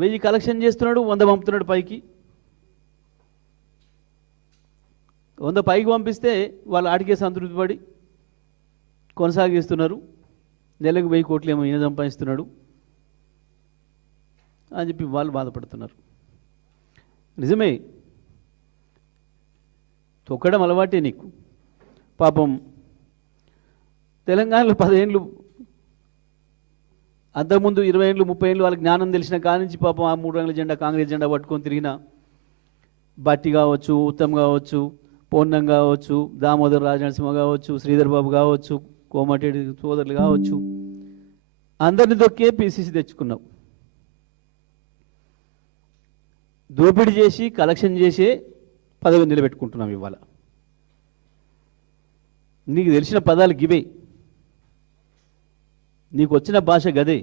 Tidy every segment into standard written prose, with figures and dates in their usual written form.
1000 collection చేస్తున్నాడు, 100 పంపుతున్నాడు పైకి. 100 పైకి పంపిస్తే వాళ్ళు ఆడికే సంతృప్తి పడి కొనసాగిస్తున్నారు. నెలకు 1000 కోట్లు ఏమో ఈయన సంపాదిస్తున్నాడు అని చెప్పి వాళ్ళు బాధపడుతున్నారు. నిజమే, తొక్కడం అలవాటే నీకు. పాపం తెలంగాణలో 10 ఏళ్ళు, అంతకుముందు 20 ఏళ్ళు 30 ఏళ్ళు వాళ్ళకి జ్ఞానం తెలిసిన కానించి పాపం ఆ 3 రంగుల జెండా కాంగ్రెస్ జెండా పట్టుకొని తిరిగిన బట్టి కావచ్చు, ఉత్తమ్ కావచ్చు, పొన్నం కావచ్చు, దామోదర్ రాజనరసింహ కావచ్చు, శ్రీధర్ బాబు కావచ్చు, కోమటిరెడ్డి సోదరులు కావచ్చు, అందరిని దొక్కే పిసిసి తెచ్చుకున్నావు. దోపిడీ చేసి కలెక్షన్ చేసే పదవి నిలబెట్టుకుంటున్నాం ఇవాళ. నీకు తెలిసిన పదాలు గివే, నీకు వచ్చిన భాష గదే.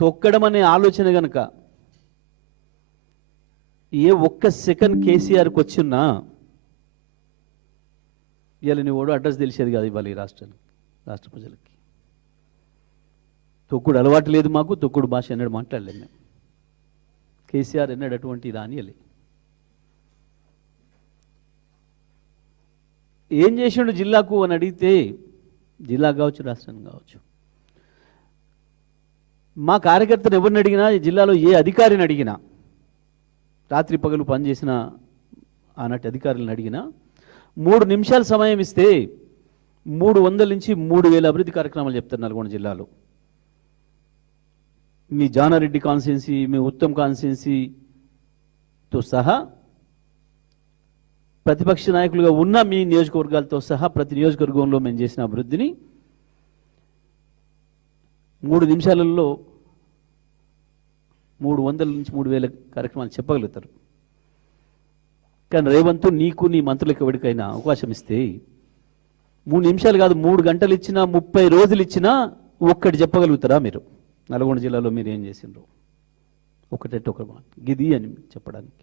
తొక్కడం అనే ఆలోచన కనుక ఏ ఒక్క సెకండ్ కేసీఆర్కి వచ్చినా ఇవాళ నీ ఓడు అడ్రస్ తెలిసేది కాదు ఇవాళ ఈ రాష్ట్ర ప్రజలకి. తొక్కుడు అలవాటు లేదు మాకు, తొక్కుడు భాష ఎన్నడూ మాట్లాడలేదు మేము. కేసీఆర్ ఎన్నడూ అటువంటి రానియలే. ఏం చేసిండు జిల్లాకు అని అడిగితే, జిల్లా కావచ్చు రాష్ట్రం కావచ్చు, మా కార్యకర్తను ఎవరిని అడిగినా, జిల్లాలో ఏ అధికారిని అడిగినా, రాత్రి పగలు పనిచేసిన ఆనాటి అధికారులను అడిగినా 3 నిమిషాల సమయం ఇస్తే 300 నుంచి 3000 అభివృద్ధి కార్యక్రమాలు చెప్తారు నల్గొండ జిల్లాలో. మీ జానారెడ్డి కాన్స్టిట్యున్సీ, మీ ఉత్తమ్ కాన్స్టిట్యున్సీతో సహా, ప్రతిపక్ష నాయకులుగా ఉన్న మీ నియోజకవర్గాలతో సహా ప్రతి నియోజకవర్గంలో మేము చేసిన అభివృద్ధిని 3 నిమిషాలలో 300 నుంచి 3000 కార్యక్రమాలు చెప్పగలుగుతారు. కానీ రేవంత్ నీకు నీ మంత్రులకు ఎవరికైనా అవకాశం ఇస్తే 3 నిమిషాలు కాదు, 3 గంటలు ఇచ్చినా, 30 రోజులు ఇచ్చినా ఒక్కటి చెప్పగలుగుతారా మీరు? నల్గొండ జిల్లాలో మీరు ఏం చేసిండ్రు ఒకటంటే ఒక మాట గిది అని చెప్పడానికి.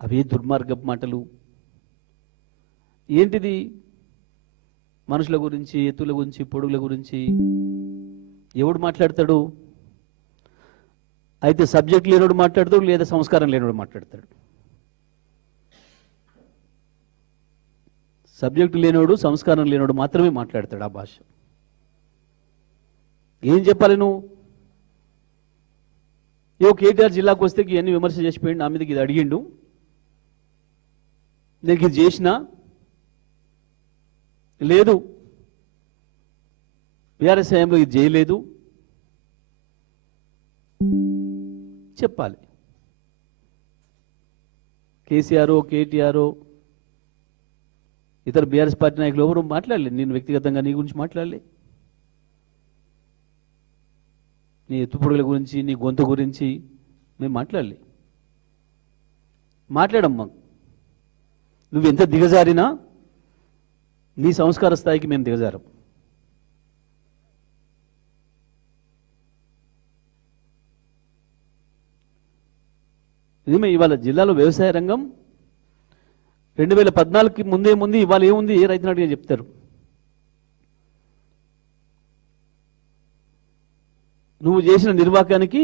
అవే దుర్మార్గపు మాటలు. ఏంటిది? మనుషుల గురించి, ఎత్తుల గురించి, పొడుగుల గురించి ఎవడు మాట్లాడతాడు? అయితే సబ్జెక్ట్ లేనోడు మాట్లాడతాడు, లేదా సంస్కారం లేనోడు మాట్లాడతాడు. సబ్జెక్టు లేనోడు, సంస్కారం లేనోడు మాత్రమే మాట్లాడతాడు ఆ భాష. ఏం చెప్పాలి నువ్వు? కేటీఆర్ జిల్లాకు వస్తే ఇవన్నీ విమర్శ చేసిపోయింది, నా మీదకి ఇది అడిగిండు, నేను ఇది చేసినా లేదు, బీఆర్ఎస్ హయాంలో ఇది చేయలేదు చెప్పాలి. కేసీఆర్, కేటీఆర్, ఇతర బీఆర్ఎస్ పార్టీ నాయకులు ఎవరు మాట్లాడలేదు. నేను వ్యక్తిగతంగా నీ గురించి మాట్లాడలే, నీ ఎత్తుపొడుగుల గురించి, నీ గొంతు గురించి మేము మాట్లాడలే. మాట్లాడమ్మా, నువ్వెంత దిగజారినా నీ సంస్కార స్థాయికి మేము దిగజారం. నిజమే, ఇవాళ జిల్లాలో వ్యవసాయ రంగం 2014కి ముందే ఇవాళ ఏముంది, ఏ రైతు నాటిగా చెప్తారు. నువ్వు చేసిన నిర్వాకానికి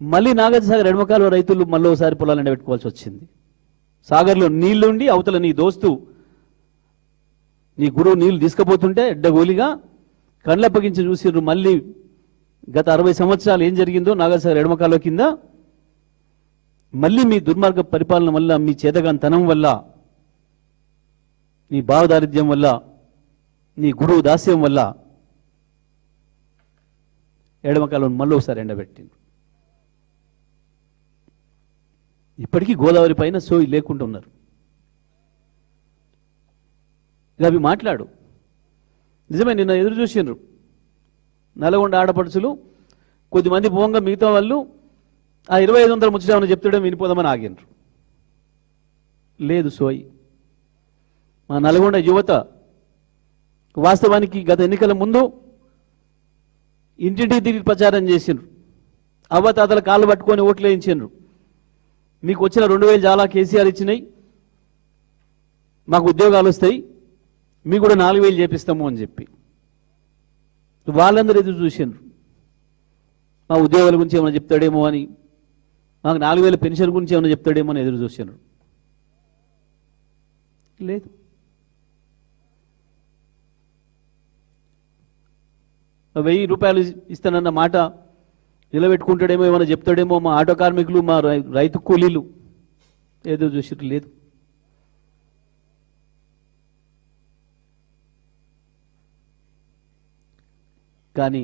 మళ్ళీ నాగార్జునసాగర్ ఎడమకాలువ రైతులు మళ్ళీ ఒకసారి పొలాలు ఎండబెట్టుకోవాల్సి వచ్చింది. సాగర్లో నీళ్లుండి అవతల నీ దోస్తు, నీ గురువు నీళ్లు తీసుకుపోతుంటే ఎడ్డగోలిగా కళ్ళప్పగించి చూసిర్రు. మళ్ళీ గత 60 సంవత్సరాలు ఏం జరిగిందో నాగార్జునసాగర్ ఎడమకాలువ కింద మళ్ళీ మీ దుర్మార్గ పరిపాలన వల్ల, మీ చేతగాంతనం వల్ల, నీ భావదారిద్ర్యం వల్ల, నీ గురువు దాస్యం వల్ల ఎడమకాలం మళ్ళీ ఒకసారి ఎండబెట్టింది. ఇప్పటికీ గోదావరి పైన సోయి లేకుండా ఉన్నారు. ఇక అవి మాట్లాడు. నిజమే, నిన్న ఎదురు చూసిండ్రు నల్గొండ ఆడపడుచులు కొద్దిమంది పోంగా మిగతా వాళ్ళు ఆ 2500 ముచ్చటామని చెప్తాడే వినిపోదామని ఆగినరు. లేదు సోయి. మా నల్గొండ యువత వాస్తవానికి గత ఎన్నికల ముందు ఇంటింటికి తిరిగి ప్రచారం చేసిండ్రు. అవ్వతాతల కాళ్ళు పట్టుకొని ఓట్లు వేయించిండ్రు. మీకు వచ్చిన 2000 చాలా కేసీఆర్ ఇచ్చినాయి, మాకు ఉద్యోగాలు వస్తాయి, మీకు కూడా 4000 చేపిస్తాము అని చెప్పి వాళ్ళందరూ ఎదురు చూసిండ్రు. మా ఉద్యోగాల గురించి ఏమైనా చెప్తాడేమో అని, మాకు 4000 పెన్షన్ గురించి ఏమైనా చెప్తాడేమో అని ఎదురు చూసిండ్రు. లేదు. ₹1000 ఇస్తానన్న మాట నిలబెట్టుకుంటాడేమో, ఏమైనా చెప్తాడేమో మా ఆటో కార్మికులు, మా రైతు కూలీలు ఎదురు చూసిరు. లేదు. కానీ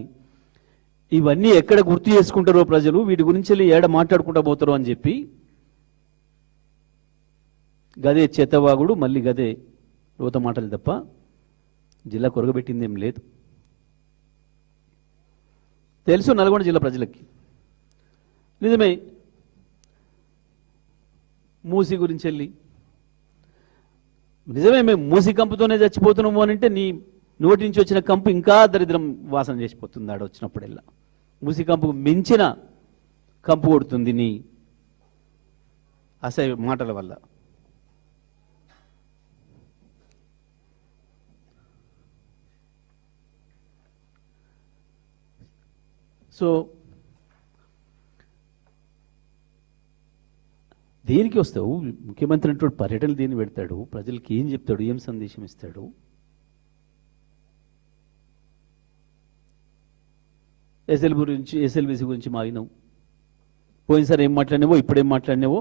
ఇవన్నీ ఎక్కడ గుర్తు చేసుకుంటారో ప్రజలు, వీటి గురించి ఏడ మాట్లాడుకుంటా పోతారో అని చెప్పి గదే చేతవాగుడు, మళ్ళీ గదే రోత మాటలు తప్ప జిల్లా కొరగబెట్టింది ఏం లేదు. తెలుసు నల్గొండ జిల్లా ప్రజలకి. నిజమే, మూసి గురించి వెళ్ళి నిజమే మేము మూసి కంపుతోనే చచ్చిపోతున్నాము అని అంటే నీ నోటి నుంచి వచ్చిన కంపు ఇంకా దరిద్రం వాసన చేసిపోతుంది. ఆడ వచ్చినప్పుడల్లా మూసి కంపు మించిన కంపు కొడుతుంది నీ అసహ్య మాటల వల్ల. సో దేనికి వస్తావు? ముఖ్యమంత్రి అంటే పర్యటనలు దేన్ని పెడతాడు? ప్రజలకి ఏం చెప్తాడు? ఏం సందేశం ఇస్తాడు? ఎస్ఎల్బిసి గురించి మాగినావు, పోయినసారి ఏం మాట్లాడినావో ఇప్పుడేం మాట్లాడినావో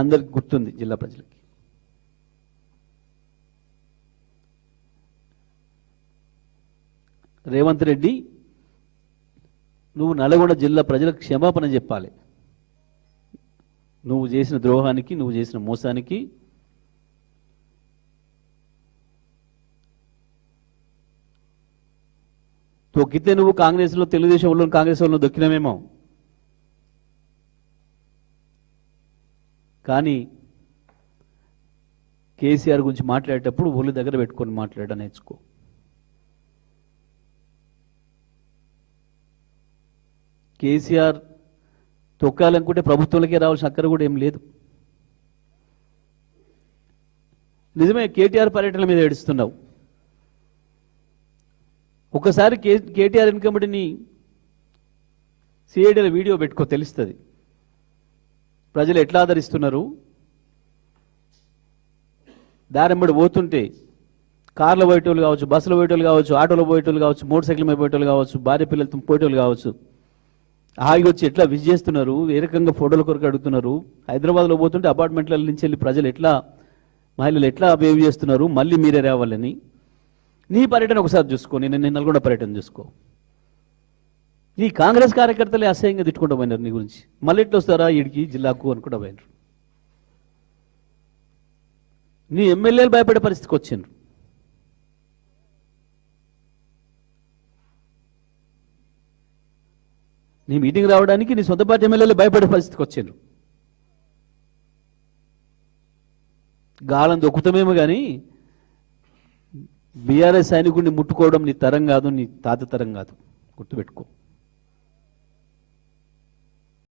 అందరికి గుర్తుంది జిల్లా ప్రజలకి. రేవంత్ రెడ్డి, నువ్వు నల్గొండ జిల్లా ప్రజలకు క్షమాపణ చెప్పాలి. నువ్వు చేసిన ద్రోహానికి, నువ్వు చేసిన మోసానికి. తొక్కితే నువ్వు కాంగ్రెస్లో, తెలుగుదేశం వాళ్ళు కాంగ్రెస్ వాళ్ళు దొక్కినామేమో, కానీ కేసీఆర్ గురించి మాట్లాడేటప్పుడు ఒళ్ళు దగ్గర పెట్టుకొని మాట్లాడడం నేర్చుకో. కేసీఆర్ తొక్కాలనుకుంటే ప్రభుత్వంలోకే రావాల్సిన అక్కర కూడా ఏం లేదు. నిజమే, కేటీఆర్ పర్యటన మీద ఏడుస్తున్నావు. ఒకసారి కేటీఆర్ వెనుకబడిని సిఐడిల వీడియో పెట్టుకో, తెలుస్తుంది ప్రజలు ఎట్లా ఆదరిస్తున్నారు. దారెంబడి పోతుంటే కార్లో పోయేటోళ్ళు కావచ్చు, బస్సులో పోయేటోళ్ళు కావచ్చు, ఆటోలో పోయేటోళ్ళు కావచ్చు, మోటార్ సైకిల్ మీద పోయేటోళ్ళు కావచ్చు, భార్య పిల్లలతో పోయేటోళ్ళు కావచ్చు, హాయిగా వచ్చి ఎట్లా విజ్ చేస్తున్నారు, ఏ రకంగా ఫోటోల కొరకు అడుగుతున్నారు. హైదరాబాద్లో పోతుంటే అపార్ట్మెంట్ల నుంచి వెళ్ళి ప్రజలు ఎట్లా, మహిళలు ఎట్లా బిహేవ్ చేస్తున్నారు, మళ్ళీ మీరే రావాలని. నీ పర్యటన ఒకసారి చూసుకో, నేను నల్గొండ పర్యటన చూసుకో. నీ కాంగ్రెస్ కార్యకర్తలే అసహ్యంగా తిట్టుకుంటూ పోయినారు నీ గురించి. మళ్ళీ ఎట్లా వస్తారా ఈడికి జిల్లాకు అనుకుంటూ పోయినారు. నీ ఎమ్మెల్యేలు భయపడే పరిస్థితికి వచ్చిండ్రు. నీ మీటింగ్ రావడానికి నీ సొంత పార్టీ ఎమ్మెల్యేలు భయపడే పరిస్థితికి వచ్చిండ్రు. గాలం దొక్కుతామేమో కానీ బీఆర్ఎస్ సైనికుడిని ముట్టుకోవడం నీ తరం కాదు, నీ తాత తరం కాదు, గుర్తుపెట్టుకో.